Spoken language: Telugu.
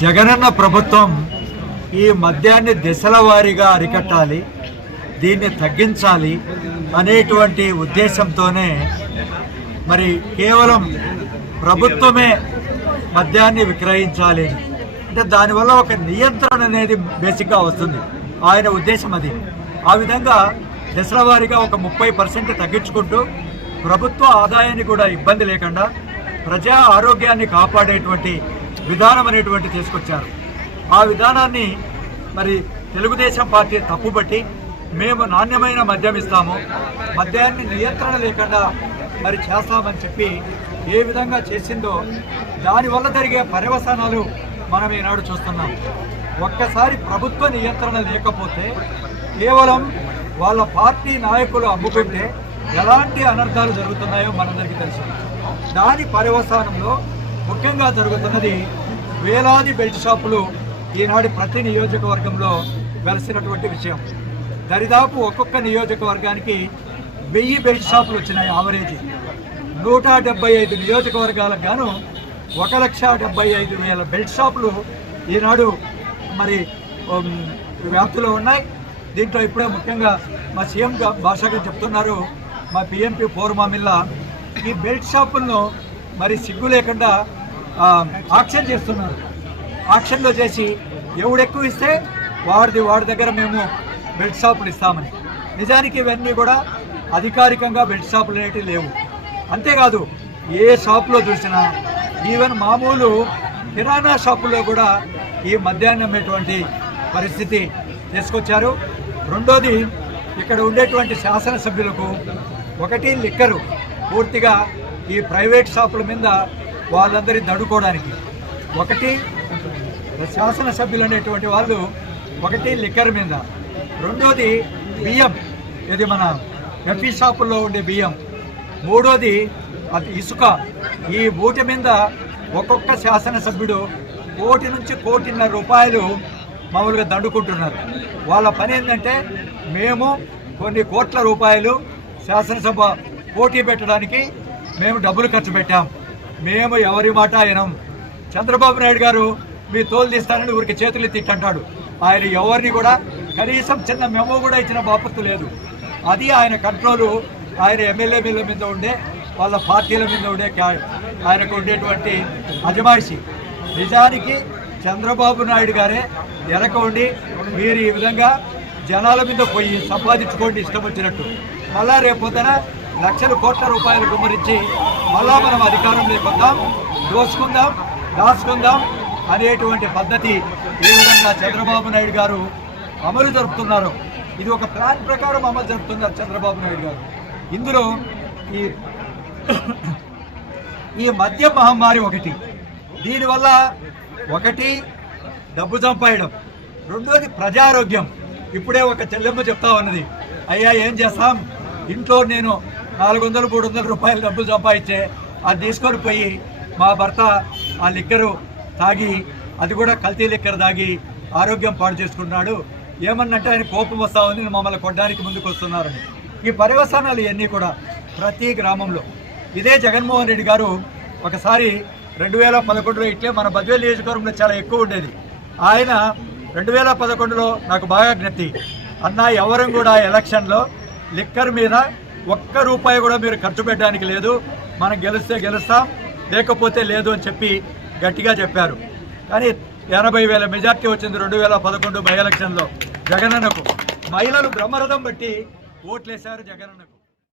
జగనన్న ప్రభుత్వం ఈ మద్యాన్ని దశల వారీగా అరికట్టాలి దీన్ని తగ్గించాలి అనేటువంటి ఉద్దేశంతోనే మరి కేవలం ప్రభుత్వమే మద్యాన్ని విక్రయించాలి అంటే దానివల్ల ఒక నియంత్రణ అనేది బేసిక్గా వస్తుంది. ఆయన ఉద్దేశం అది. ఆ విధంగా దశల వారీగా ఒక ముప్పై పర్సెంట్ తగ్గించుకుంటూ ప్రభుత్వ ఆదాయాన్ని కూడా ఇబ్బంది లేకుండా ప్రజా ఆరోగ్యాన్ని కాపాడేటువంటి విధానం అనేటువంటి తీసుకొచ్చారు. ఆ విధానాన్ని మరి తెలుగుదేశం పార్టీ తప్పుబట్టి మేము నాణ్యమైన మద్యం ఇస్తాము. మద్యాన్ని నియంత్రణ లేకుండా మరి చేస్తామని చెప్పి ఏ విధంగా చేసిందో దానివల్ల జరిగే పర్యవసానాలు మనం ఈనాడు చూస్తున్నాం. ఒక్కసారి ప్రభుత్వ నియంత్రణ లేకపోతే కేవలం వాళ్ళ పార్టీ నాయకులు అమ్ముకుంటే ఎలాంటి అనర్థాలు జరుగుతున్నాయో మనందరికీ తెలుసు. దాని పర్యవసానంలో ముఖ్యంగా జరుగుతున్నది వేలాది బెల్ట్ షాపులు ఈనాడు ప్రతి నియోజకవర్గంలో వెలసినటువంటి విషయం. దరిదాపు ఒక్కొక్క నియోజకవర్గానికి వెయ్యి బెల్ట్ షాపులు వచ్చినాయి ఆవరేజ్ నూట డెబ్బై ఐదు నియోజకవర్గాలకు గాను ఒక లక్ష డెబ్బై ఐదు వేల బెల్ట్ షాపులు ఈనాడు మరి వ్యాప్తిలో ఉన్నాయి. దీంట్లో ఇప్పుడే ముఖ్యంగా మా సీఎం గా- భాష గారు చెప్తున్నారు మా పిఎంపి పౌర్మామిల్లా ఈ బెల్ట్ షాపులను మరి సిగ్గు లేకుండా ఆక్షన్ చేస్తున్నారు. ఆక్షన్లో చేసి ఎవడు ఎక్కువ ఇస్తే వాడిది వాడి దగ్గర మేము బెల్ట్ షాపులు ఇస్తామని. నిజానికి ఇవన్నీ కూడా అధికారికంగా బెల్ట్ షాపులు అనేవి లేవు. అంతేకాదు ఏ షాపులో చూసినా ఈవెన్ మామూలు కిరాణా షాపుల్లో కూడా ఈ మద్యాన్ని అమ్మేటువంటి పరిస్థితి తీసుకొచ్చారు. రెండోది ఇక్కడ ఉండేటువంటి శాసనసభ్యులకు ఒకటి లిక్కరు. పూర్తిగా ఈ ప్రైవేట్ షాపుల మీద వాళ్ళందరినీ దడుకోవడానికి ఒకటి శాసనసభ్యులు అనేటువంటి వాళ్ళు ఒకటి లిక్కర్ మీద. రెండోది బియ్యం. ఇది మన గఫీ షాపుల్లో ఉండే బియ్యం. మూడోది అది ఇసుక. ఈ మూటి మీద ఒక్కొక్క శాసనసభ్యుడు కోటి నుంచి కోటిన్నర రూపాయలు మామూలుగా దండుకుంటున్నారు. వాళ్ళ పని ఏంటంటే మేము కొన్ని కోట్ల రూపాయలు శాసనసభ పోటీ పెట్టడానికి మేము డబ్బులు ఖర్చు పెట్టాం. మేము ఎవరి మాట వినం చంద్రబాబు నాయుడు గారు మీ తోలు తీస్తానని ఊరికి చేతులు తిట్టంటాడు ఆయన ఎవరిని కూడా కనీసం చిన్న మెమో కూడా ఇచ్చిన బాపత్తు లేదు. అది ఆయన కంట్రోలు. ఆయన ఎమ్మెల్యే బిల్ల మీద ఉండే వాళ్ళ పార్టీల మీద ఉండే ఆయనకు ఉండేటువంటి అజమాయిషి. నిజానికి చంద్రబాబు నాయుడు గారే వెనక మీరు ఈ విధంగా జనాల మీద పోయి సంపాదించుకోండి ఇష్టం వచ్చినట్టు. మళ్ళా రేపు పొద్దున లక్షల కోట్ల రూపాయలు గుమ్మరించి మళ్ళా మనం అధికారంలోకి వద్దాం దోసుకుందాం దాచుకుందాం అనేటువంటి పద్ధతి ఏ విధంగా చంద్రబాబు నాయుడు గారు అమలు జరుపుతున్నారు ఇది ఒక ప్లాన్ ప్రకారం అమలు జరుపుతున్నారు చంద్రబాబు నాయుడు గారు. ఇందులో ఈ ఈ మద్య మహమ్మారి ఒకటి దీనివల్ల ఒకటి డబ్బు సంపాయడం రెండోది ప్రజారోగ్యం. ఇప్పుడే ఒక చెల్లెమ్మ చెప్తా ఉన్నది అయ్యా ఏం చేస్తాం? ఇంట్లో నేను నాలుగు వందలు మూడు వందల రూపాయలు డబ్బులు సంపాదించే అది తీసుకొని పోయి మా భర్త ఆ లిక్కరు తాగి అది కూడా కల్తీ లిక్కర్ తాగి ఆరోగ్యం పాడు చేసుకున్నాడు. ఏమన్నంటే ఆయన కోపం వస్తా ఉంది మమ్మల్ని కొట్టడానికి ముందుకు వస్తున్నారని. ఈ పర్యవసానాలు ఇవన్నీ కూడా ప్రతి గ్రామంలో. ఇదే జగన్మోహన్ రెడ్డి గారు ఒకసారి రెండు వేల పదకొండులో ఇట్లే మన బద్వేలు నియోజకవర్గంలో చాలా ఎక్కువ ఉండేది. ఆయన రెండు వేల పదకొండులో నాకు బాగా జ్ఞప్తి. అన్న ఎవరం కూడా ఎలక్షన్లో లిక్కర్ మీద ఒక్క రూపాయి కూడా మీరు ఖర్చు పెట్టడానికి లేదు. మనం గెలిస్తే గెలుస్తాం లేకపోతే లేదు అని చెప్పి గట్టిగా చెప్పారు. కానీ ఎనభై వేల మెజార్టీ వచ్చింది రెండు వేల పదకొండు బై ఎలక్షన్లో జగనన్నకు. మహిళలు బ్రహ్మరథం బట్టి ఓట్లేశారు జగనన్నకు.